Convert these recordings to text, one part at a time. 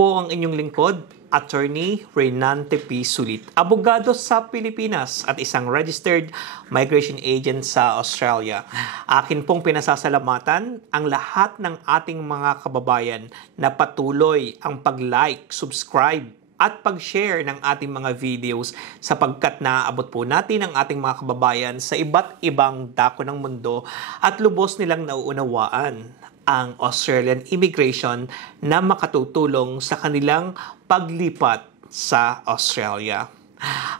po ang inyong lingkod, Attorney Reynante P. Sulit, abogado sa Pilipinas at isang registered migration agent sa Australia. Akin pong pinasasalamatan ang lahat ng ating mga kababayan na patuloy ang pag-like, subscribe, at pag-share ng ating mga videos sapagkat naaabot po natin ang ating mga kababayan sa iba't ibang dako ng mundo at lubos nilang nauunawaan ang Australian immigration na makatutulong sa kanilang paglipat sa Australia.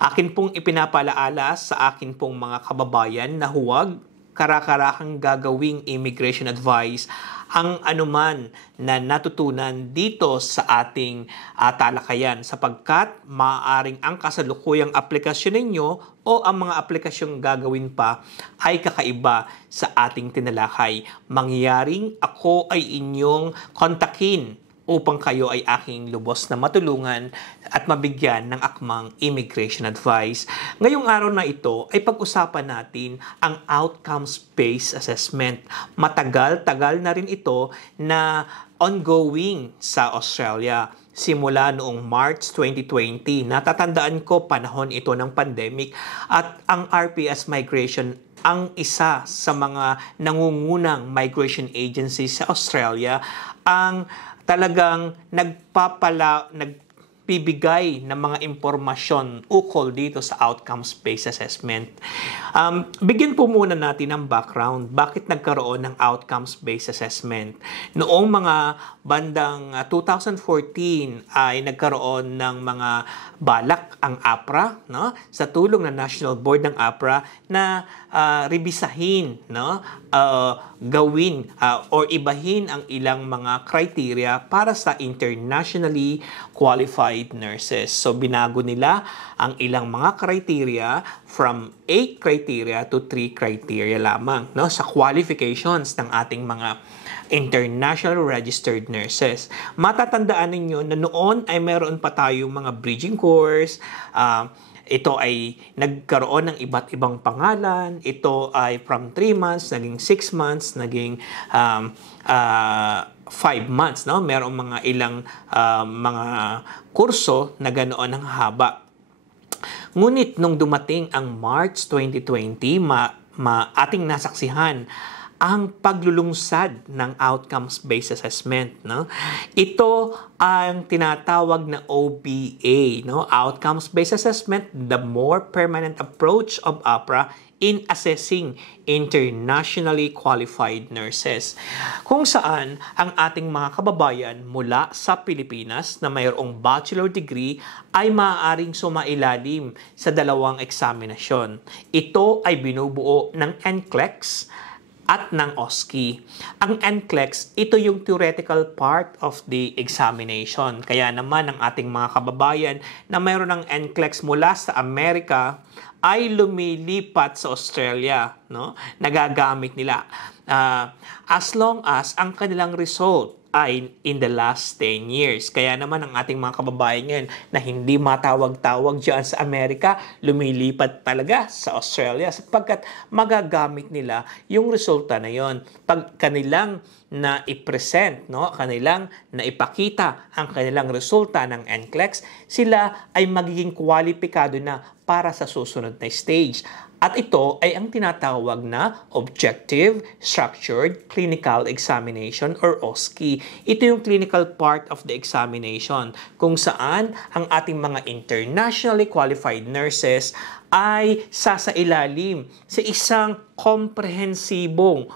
Akin pong ipinapalaala sa akin pong mga kababayan na huwag karakarahang gagawing immigration advice ang anuman na natutunan dito sa ating talakayan sapagkat maaaring ang kasalukuyang aplikasyon ninyo o ang mga aplikasyong gagawin pa ay kakaiba sa ating tinalakay. Mangyaring ako ay inyong kontakin upang kayo ay aking lubos na matulungan at mabigyan ng akmang immigration advice. Ngayong araw na ito ay pag-usapan natin ang outcomes-based assessment. Matagal-tagal na rin ito na ongoing sa Australia. Simula noong March 2020, natatandaan ko panahon ito ng pandemic at ang RPS Migration ang isa sa mga nangungunang migration agencies sa Australia ang talagang nagbibigay ng mga impormasyon ukol dito sa outcomes-based assessment. Bigyan po muna natin ng background. Bakit nagkaroon ng outcomes-based assessment? Noong mga bandang 2014 ay nagkaroon ng mga balak ang APRA, no? Sa tulong ng National Board ng APRA na rebisahin, no? Gawin or ibahin ang ilang mga criteria para sa internationally qualified nurses. So binago nila ang ilang mga criteria from 8 criteria to 3 criteria lamang, no, sa qualifications ng ating mga international registered nurses. Matatandaan ninyo na noon ay meron pa tayong mga bridging course. Ito ay nagkaroon ng iba't ibang pangalan. Ito ay from 3 months, naging 6 months, naging 5 months. No? Merong mga ilang mga kurso na ganoon ang haba. Ngunit nung dumating ang March 2020, ating nasaksihan ang paglulungsad ng outcomes-based assessment, no? Ito ang tinatawag na OBA, no? Outcomes-based assessment, the more permanent approach of APRA in assessing internationally qualified nurses. Kung saan ang ating mga kababayan mula sa Pilipinas na mayroong bachelor degree ay maaaring sumailalim sa 2 eksaminasyon. Ito ay binubuo ng NCLEX at ng OSCE. Ang NCLEX, ito yung theoretical part of the examination. Kaya naman ang ating mga kababayan na mayroon ng NCLEX mula sa Amerika ay lumilipat sa Australia, no? Nagagamit nila. As long as ang kanilang result ay in the last 10 years. Kaya naman ang ating mga kababayan ngayon na hindi matawag-tawag dyan sa Amerika, lumilipat talaga sa Australia sapagkat magagamit nila yung resulta na yon. Pag kanilang na i-present, no, kanilang na ipakita ang kanilang resulta ng NCLEX, sila ay magiging kwalipikado na para sa susunod na stage. At ito ay ang tinatawag na Objective Structured Clinical Examination or OSCE. Ito yung clinical part of the examination kung saan ang ating mga internationally qualified nurses ay sasailalim sa isang komprehensibong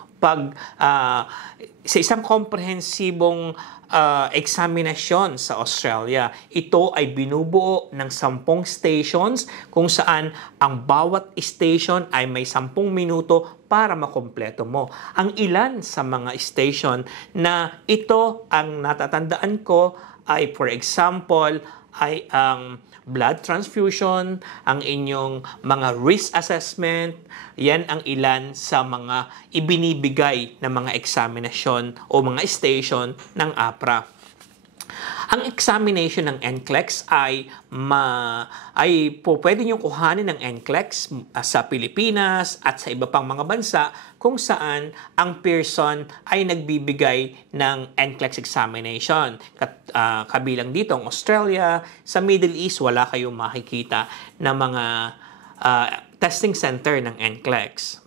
eksaminasyon sa Australia. Ito ay binubuo ng 10 stations kung saan ang bawat station ay may 10 minuto para makompleto mo. Ang ilan sa mga station na ito ang natatandaan ko ay, for example, ay ang blood transfusion, ang inyong mga risk assessment. Yan ang ilan sa mga ibinibigay na mga eksaminasyon o mga station ng APRA. Ang examination ng NCLEX ay pwede niyong kuhanin ng NCLEX sa Pilipinas at sa iba pang mga bansa kung saan ang Pearson ay nagbibigay ng NCLEX examination. Kabilang dito ang Australia, sa Middle East wala kayong makikita na mga testing center ng NCLEX.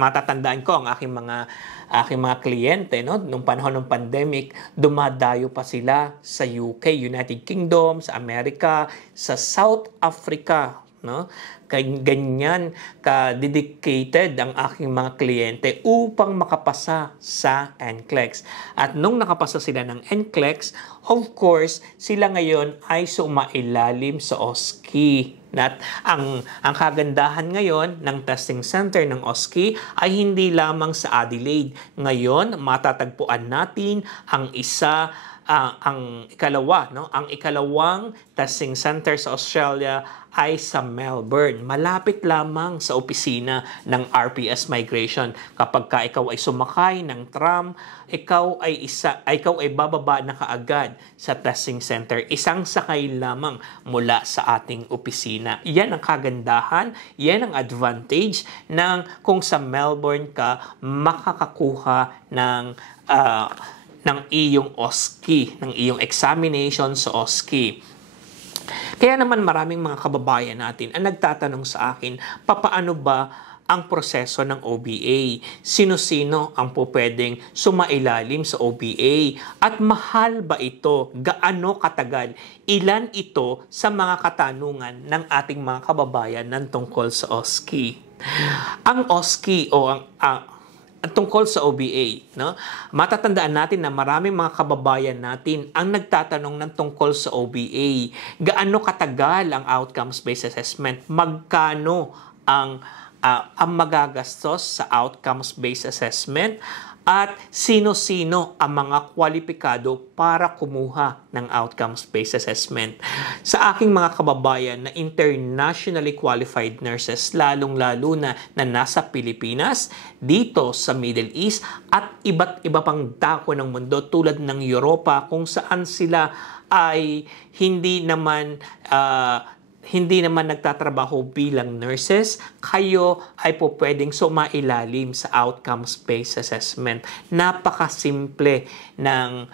Matatandaan ko ang aking mga kliyente, no, nung panahon ng pandemic, dumadayo pa sila sa UK, United Kingdom, sa Amerika, sa South Africa, no? Ganyan ka-dedicated ang aking mga kliyente upang makapasa sa NCLEX. At nung nakapasa sila ng NCLEX, of course, sila ngayon ay sumailalim sa OSCE. At ang kagandahan ngayon ng testing center ng OSCE ay hindi lamang sa Adelaide. Ngayon, matatagpuan natin ang ikalawang testing center sa Australia ay sa Melbourne. Malapit lamang sa opisina ng RPS Migration. Kapag ikaw ay sumakay ng tram, ikaw ay bababa na kaagad sa testing center. Isang sakay lamang mula sa ating opisina. Yan ang kagandahan, yan ang advantage ng kung sa Melbourne ka makakakuha ng iyong OSCE, ng iyong examination sa OSCE. Kaya naman maraming mga kababayan natin ang nagtatanong sa akin, papaano ba ang proseso ng OBA? Sino-sino ang pwedeng sumailalim sa OBA? At mahal ba ito? Gaano katagal? Ilan ito sa mga katanungan ng ating mga kababayan ng tungkol sa OSCE? Ang OSCE o tungkol sa OBA, no? Matatandaan natin na maraming mga kababayan natin ang nagtatanong ng tungkol sa OBA. Gaano katagal ang outcomes-based assessment? Magkano ang magagastos sa outcomes-based assessment? At sino-sino ang mga kwalipikado para kumuha ng outcomes-based assessment. Sa aking mga kababayan na internationally qualified nurses, lalong-lalo na nasa Pilipinas, dito sa Middle East, at iba't iba pang dako ng mundo tulad ng Europa kung saan sila ay hindi naman nagtatrabaho bilang nurses, kayo ay pwedeng sumailalim sa outcomes-based assessment. Napakasimple ng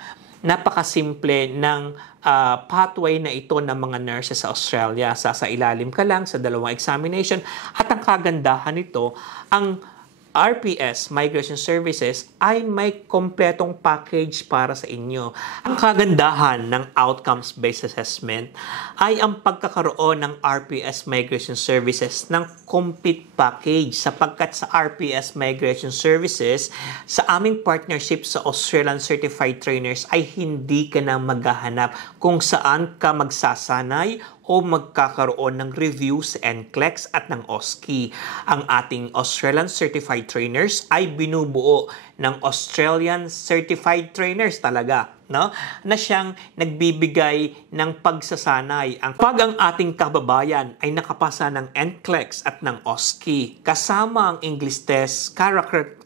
pathway na ito ng mga nurses sa Australia. Sasailalim ka lang sa 2 examination at ang kagandahan nito, ang RPS Migration Services ay may kompletong package para sa inyo. Ang kagandahan ng outcomes-based assessment ay ang pagkakaroon ng RPS Migration Services ng complete package, sapagkat sa RPS Migration Services, sa aming partnership sa Australian Certified Trainers ay hindi ka na maghahanap kung saan ka magsasanay o magkakaroon ng review sa NCLEX at ng OSCE. Ang ating Australian Certified Trainers ay binubuo ng Australian Certified Trainers talaga, no? Na siyang nagbibigay ng pagsasanay. Pag ang ating kababayan ay nakapasa ng NCLEX at ng OSCE, kasama ang English test,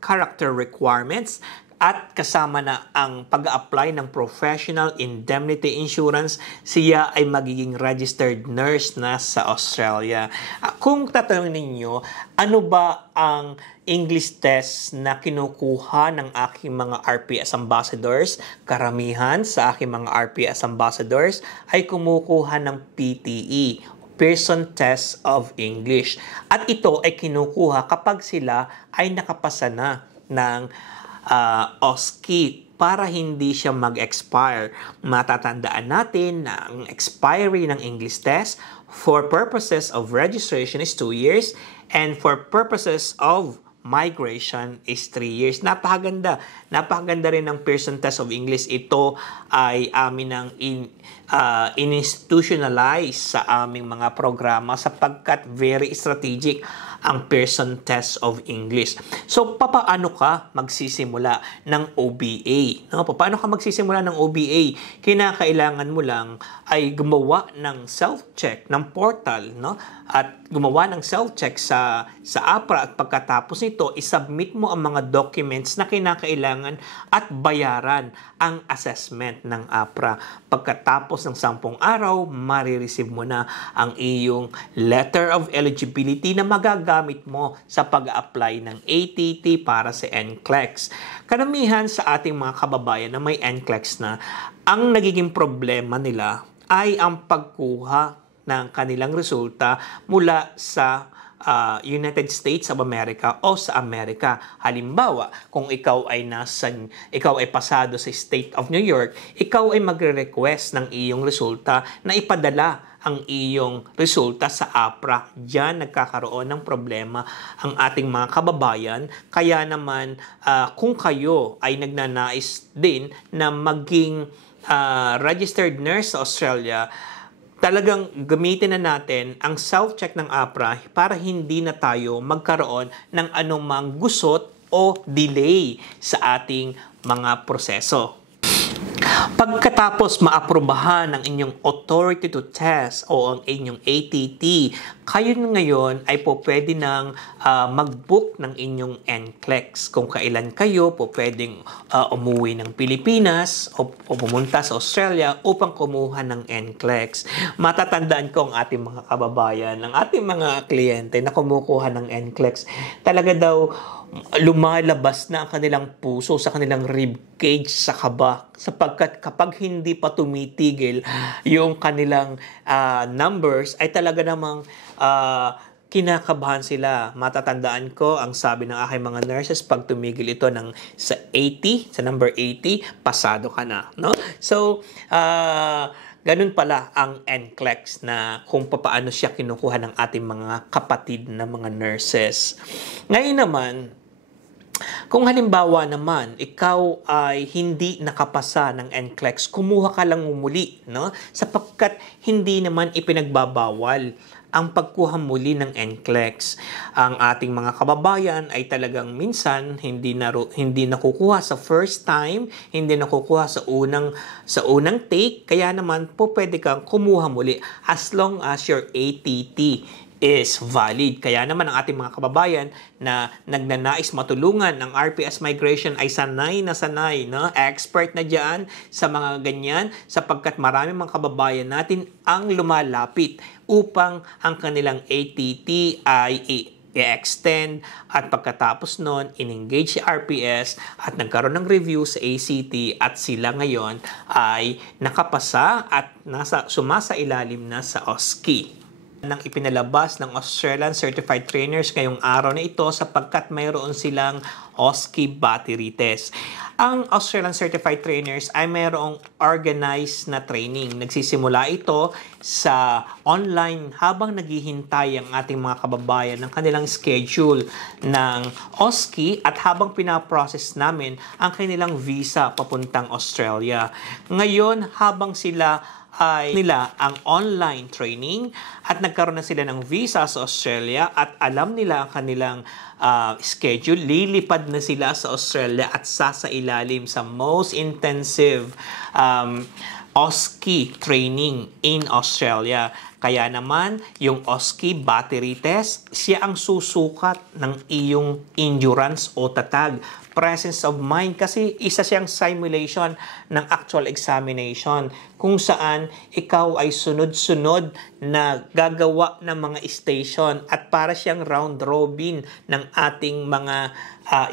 character requirements, at kasama na ang pag-apply ng professional indemnity insurance, siya ay magiging registered nurse na sa Australia. Kung tatanungin ninyo, ano ba ang English test na kinukuha ng aking mga RPS ambassadors? Karamihan sa aking mga RPS ambassadors ay kumukuha ng PTE, Pearson Test of English. At ito ay kinukuha kapag sila ay nakapasa na ng OSCE para hindi siya mag-expire. Matatandaan natin na ang expiry ng English test for purposes of registration is 2 years and for purposes of migration is 3 years. Napakaganda. Napakaganda rin ng Pearson Test of English. Ito ay amin ang in-institutionalize sa aming mga programa sapagkat very strategic. ang Pearson Test of English. So, papaano ka magsisimula ng OBA? No? Paano ka magsisimula ng OBA? Kinakailangan mo lang ay gumawa ng self-check ng portal, no? At gumawa ng self-check sa APRA, at pagkatapos nito, isubmit mo ang mga documents na kinakailangan at bayaran ang assessment ng APRA. Pagkatapos ng 10 araw, marireceive mo na ang iyong letter of eligibility na magagamit mo sa pag-apply ng ATT para sa NCLEX. Karamihan sa ating mga kababayan na may NCLEX na, ang nagiging problema nila ay ang pagkuha ng kanilang resulta mula sa United States of America o sa Amerika. Halimbawa, kung ikaw ay pasado sa State of New York, ikaw ay magre-request ng iyong resulta na ipadala ang iyong resulta sa APRA. Diyan nagkakaroon ng problema ang ating mga kababayan. Kaya naman, kung kayo ay nagnanais din na maging registered nurse sa Australia, talagang gamitin na natin ang self-check ng APRA para hindi na tayo magkaroon ng anumang gusot o delay sa ating mga proseso. Pagkatapos maaprubahan ng inyong authority to test o ang inyong ATT, kayo ngayon ay po pwede nang mag-book ng inyong NCLEX. Kung kailan kayo po pwedeng umuwi ng Pilipinas o pumunta sa Australia upang kumuha ng NCLEX. Matatandaan ko ang ating mga kababayan, ang ating mga kliyente na kumukuha ng NCLEX, talaga daw lumalabas na ang kanilang puso sa kanilang rib cage sa kaba, sapagkat kapag hindi pa tumitigil yung kanilang numbers ay talaga namang kinakabahan sila. Matatandaan ko ang sabi ng aking mga nurses, pag tumigil ito sa 80, sa number 80, pasado ka na, no? So ganun pala ang NCLEX, na kung paano siya kinukuha ng ating mga kapatid na mga nurses. Ngayon naman, kung halimbawa naman, ikaw ay hindi nakapasa ng NCLEX, kumuha ka lang muli, no? Sapagkat hindi naman ipinagbabawal ang pagkuha muli ng NCLEX. Ang ating mga kababayan ay talagang minsan hindi nakukuha sa first time, hindi nakukuha sa unang take, kaya naman po pwede kang kumuha muli as long as your ATT is valid. Kaya naman ang ating mga kababayan na nagnanais matulungan ng RPS Migration ay sanay na sanay, no? Expert na diyan sa mga ganyan, sapagkat marami mga kababayan natin ang lumalapit upang ang kanilang ATT ay i-extend, at pagkatapos nun, in-engage si RPS at nagkaroon ng review sa ACT, at sila ngayon ay nakapasa at sumasa ilalim na sa OSCE. Nang ipinalabas ng Australian Certified Trainers ngayong araw na ito, sapagkat mayroon silang OSCE battery test. Ang Australian Certified Trainers ay mayroong organized na training. Nagsisimula ito sa online habang naghihintay ang ating mga kababayan ng kanilang schedule ng OSCE, at habang pinaprocess namin ang kanilang visa papuntang Australia. Ngayon, habang sila ang online training at nagkaroon na sila ng visa sa Australia at alam nila ang kanilang schedule, lilipad na sila sa Australia at sasailalim sa most intensive OSCE training in Australia. Kaya naman, yung OSCE battery test, siya ang susukat ng iyong endurance o tatag, presence of mind, kasi isa siyang simulation ng actual examination kung saan ikaw ay sunod-sunod na gagawa ng mga station, at para siyang round robin ng ating mga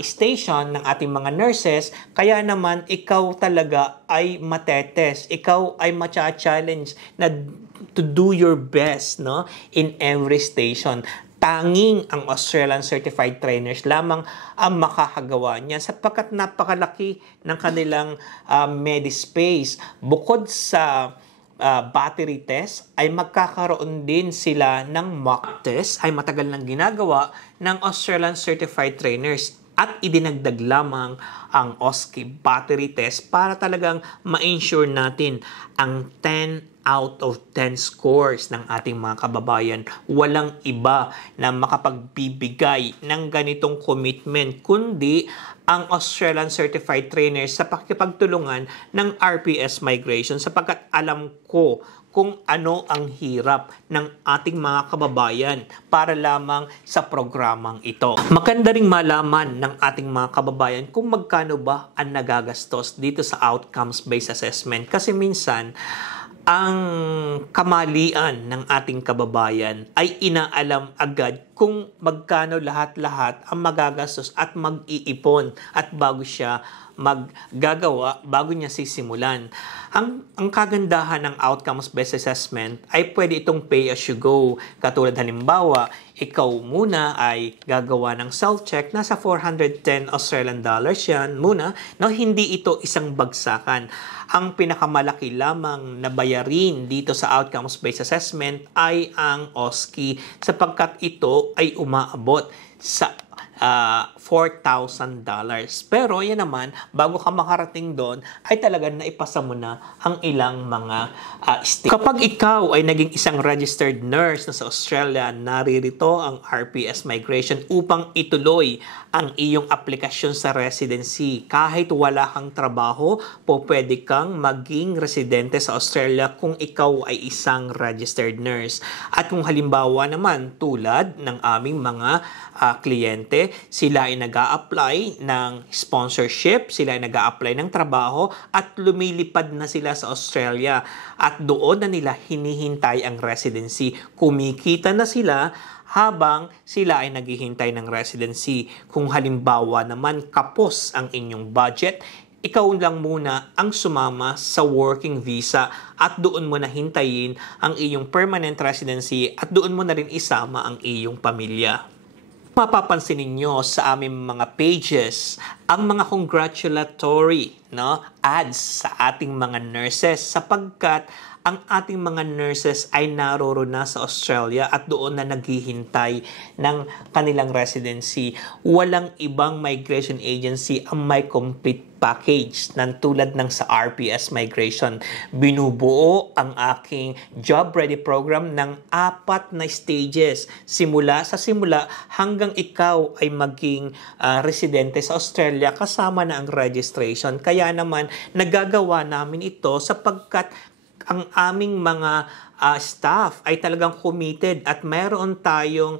station, ng ating mga nurses. Kaya naman ikaw talaga ay matetest, ikaw ay macha-challenge na to do your best, no, in every station. Tanging ang Australian Certified Trainers lamang ang makakagawa niya, sapagkat napakalaki ng kanilang MediSpace. Bukod sa battery test, ay magkakaroon din sila ng mock test, ay matagal nang ginagawa ng Australian Certified Trainers, at idinagdag lamang ang OSCE battery test para talagang ma-ensure natin ang 10 out of 10 scores ng ating mga kababayan. Walang iba na makapagbibigay ng ganitong commitment kundi ang Australian Certified Trainers sa pakikipagtulungan ng RPS Migration, sapagkat alam ko kung ano ang hirap ng ating mga kababayan para lamang sa programang ito. Maganda ring malaman ng ating mga kababayan kung magkano ba ang nagagastos dito sa outcomes-based assessment, kasi minsan ang kamalian ng ating kababayan ay inaalam agad kung magkano lahat-lahat ang magagastos at mag-iipon at bago siya maggagawa, bago niya sisimulan. Ang kagandahan ng outcomes-based assessment ay pwede itong pay as you go. Katulad halimbawa, ikaw muna ay gagawa ng self-check, nasa 410 Australian dollars yan muna, no? Hindi ito isang bagsakan. Ang pinakamalaki lamang na bayarin dito sa outcomes-based assessment ay ang OSCE, sapagkat ito ay umaabot sa $4,000. Pero yan naman, bago ka makarating doon, ay talagang naipasa mo na ang ilang mga state. Kapag ikaw ay naging isang registered nurse na sa Australia, naririto ang RPS Migration upang ituloy ang iyong aplikasyon sa residency. Kahit wala kang trabaho, pwede kang maging residente sa Australia kung ikaw ay isang registered nurse. At kung halimbawa naman, tulad ng aming mga kliyente, sila ay nag-a-apply ng sponsorship, sila ay nag-a-apply ng trabaho at lumilipad na sila sa Australia at doon na nila hinihintay ang residency. Kumikita na sila habang sila ay naghihintay ng residency. Kung halimbawa naman kapos ang inyong budget, ikaw lang muna ang sumama sa working visa at doon mo na hintayin ang iyong permanent residency at doon mo na rin isama ang iyong pamilya. Mapapansin ninyo sa aming mga pages ang mga congratulatory ads sa ating mga nurses, sapagkat ang ating mga nurses ay naroon na sa Australia at doon na naghihintay ng kanilang residency. Walang ibang migration agency ang may complete package ng tulad ng sa RPS Migration. Binubuo ang aking job ready program ng 4 na stages. Simula hanggang ikaw ay maging residente sa Australia, kasama na ang registration. Kaya naman nagagawa namin ito sapagkat ang aming mga staff ay talagang committed at mayroon tayong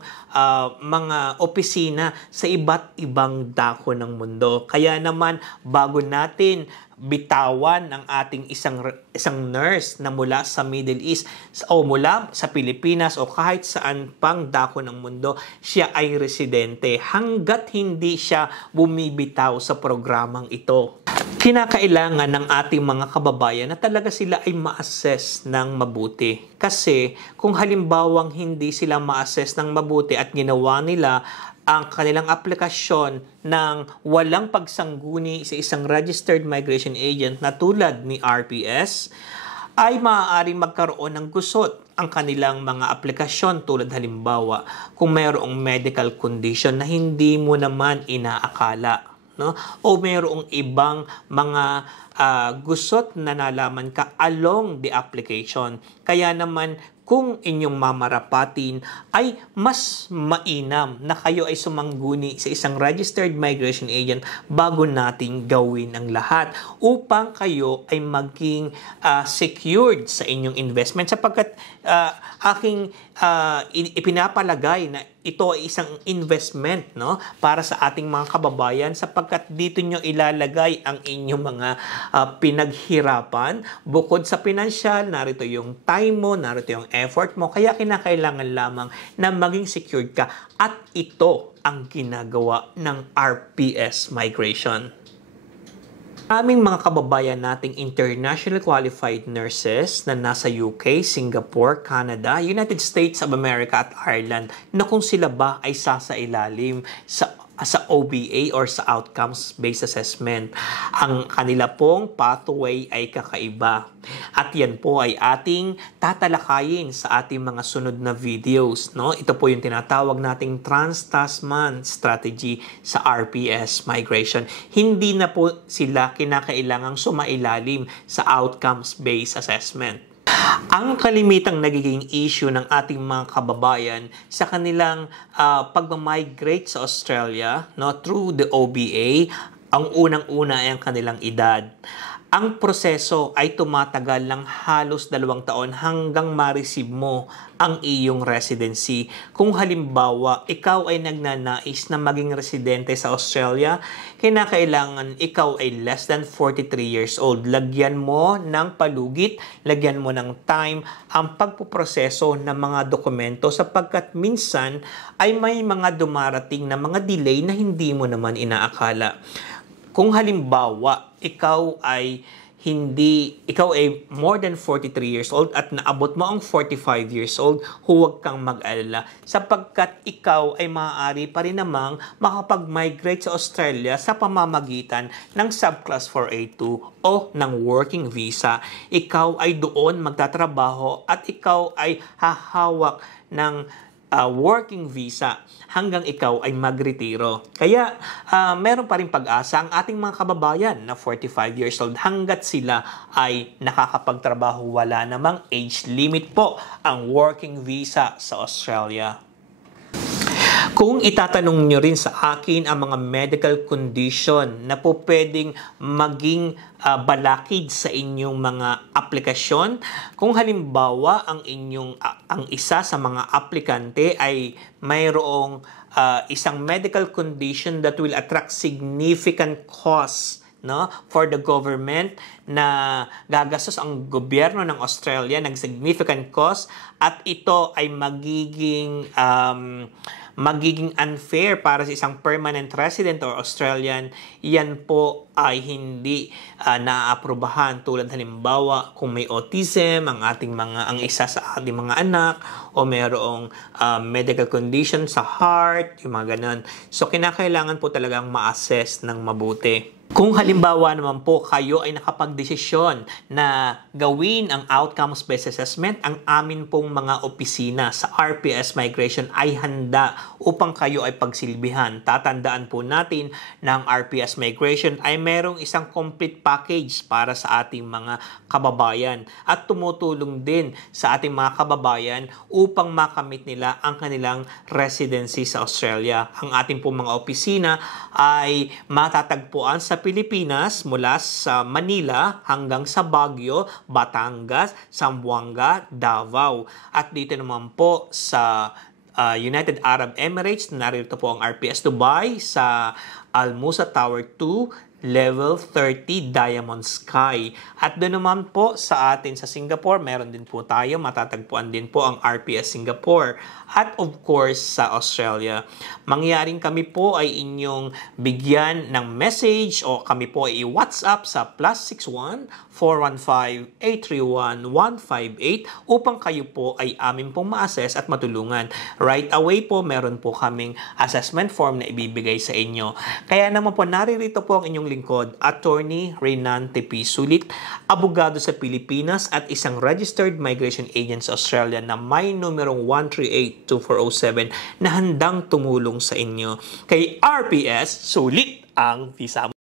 mga opisina sa iba't ibang dako ng mundo. Kaya naman bago natin bitawan ang ating isang nurse na mula sa Middle East o mula sa Pilipinas o kahit saan pang dako ng mundo, siya ay residente hanggat hindi siya bumibitaw sa programang ito. Kinakailangan ng ating mga kababayan na talaga sila ay ma-assess ng mabuti. Kasi kung halimbawang hindi sila ma-assess ng mabuti at ginawa nila ang kanilang aplikasyon ng walang pagsangguni sa isang registered migration agent na tulad ni RPS, ay maaaring magkaroon ng gusot ang kanilang mga aplikasyon, tulad halimbawa kung mayroong medical condition na hindi mo naman inaakala, o mayroong ibang mga gusot na nalaman ka along the application. Kaya naman kung inyong mamarapatin ay mas mainam na kayo ay sumangguni sa isang registered migration agent bago nating gawin ang lahat upang kayo ay maging secured sa inyong investment, sapagkat aking ipinapalagay na ito ay isang investment para sa ating mga kababayan, sapagkat dito nyo ilalagay ang inyong mga pinaghirapan. Bukod sa pinansyal, narito yung time mo, narito yung effort mo, kaya kinakailangan lamang na maging secured ka, at ito ang ginagawa ng RPS Migration. Aming mga kababayan nating internationally qualified nurses na nasa UK, Singapore, Canada, United States of America at Ireland, na kung sila ba ay sasailalim sa OBA or sa outcomes-based assessment. Ang kanila pong pathway ay kakaiba. At yan po ay ating tatalakayin sa ating mga sunod na videos. Ito po yung tinatawag nating Trans-Tasman strategy sa RPS Migration. Hindi na po sila kinakailangang sumailalim sa outcomes-based assessment. Ang kalimitang nagiging issue ng ating mga kababayan sa kanilang pag-migrate sa Australia, no, through the OBA, ang unang-una ay ang kanilang edad. Ang proseso ay tumatagal ng halos 2 taon hanggang ma-receive mo ang iyong residency. Kung halimbawa, ikaw ay nagnanais na maging residente sa Australia, kinakailangan ikaw ay less than 43 years old. Lagyan mo ng palugit, lagyan mo ng time ang pagpuproseso ng mga dokumento sapagkat minsan ay may mga dumarating na mga delay na hindi mo naman inaakala. Kung halimbawa, ikaw ay more than 43 years old at naabot mo ang 45 years old, huwag kang mag-alala sapagkat ikaw ay maaari pa rin namang makapag-migrate sa Australia sa pamamagitan ng Subclass 4A2 o ng working visa. Ikaw ay doon magtatrabaho at ikaw ay hahawak ng working visa hanggang ikaw ay magretiro. Kaya meron pa rin pag-asa ang ating mga kababayan na 45 years old hanggat sila ay nakakapagtrabaho. Wala namang age limit po ang working visa sa Australia. Kung itatanong nyo rin sa akin ang mga medical condition na po pwedeng maging balakid sa inyong mga aplikasyon, kung halimbawa ang isa sa mga aplikante ay mayroong isang medical condition that will attract significant cost, no, for the government, na gagastos ang gobyerno ng Australia ng significant cost, at ito ay magiging unfair para sa isang permanent resident or Australian, yan po ay hindi naaprubahan. Tulad halimbawa, kung may autism ang isa sa ating mga anak, o mayroong medical condition sa heart, yung mga ganun. So, kinakailangan po talagang ma-assess ng mabuti. Kung halimbawa naman po kayo ay nakapagdesisyon na gawin ang outcomes-based assessment, ang amin pong mga opisina sa RPS Migration ay handa upang kayo ay pagsilbihan. Tatandaan po natin na ang RPS Migration ay merong isang complete package para sa ating mga kababayan at tumutulong din sa ating mga kababayan upang makamit nila ang kanilang residency sa Australia. Ang ating pong mga opisina ay matatagpuan sa Pilipinas mula sa Manila hanggang sa Baguio, Batangas, Zamboanga, Davao. At dito naman po sa United Arab Emirates, narito po ang RPS Dubai sa Al Musa Tower 2, Level 30 Diamond Sky. At doon naman po sa atin sa Singapore, meron din po tayo, matatagpuan din po ang RPS Singapore. At of course sa Australia, mangyaring kami po ay inyong bigyan ng message o kami po ay i-WhatsApp sa +61 415 831 158 upang kayo po ay amin pong ma-assess at matulungan. Right away po, meron po kaming assessment form na ibibigay sa inyo. Kaya naman po, naririto po ang inyong lingkod, Attorney Reynan Tepi Sulit, abogado sa Pilipinas at isang registered migration agent sa Australia na may numerong 1382407 na handang tumulong sa inyo. Kay RPS, sulit ang visa mo.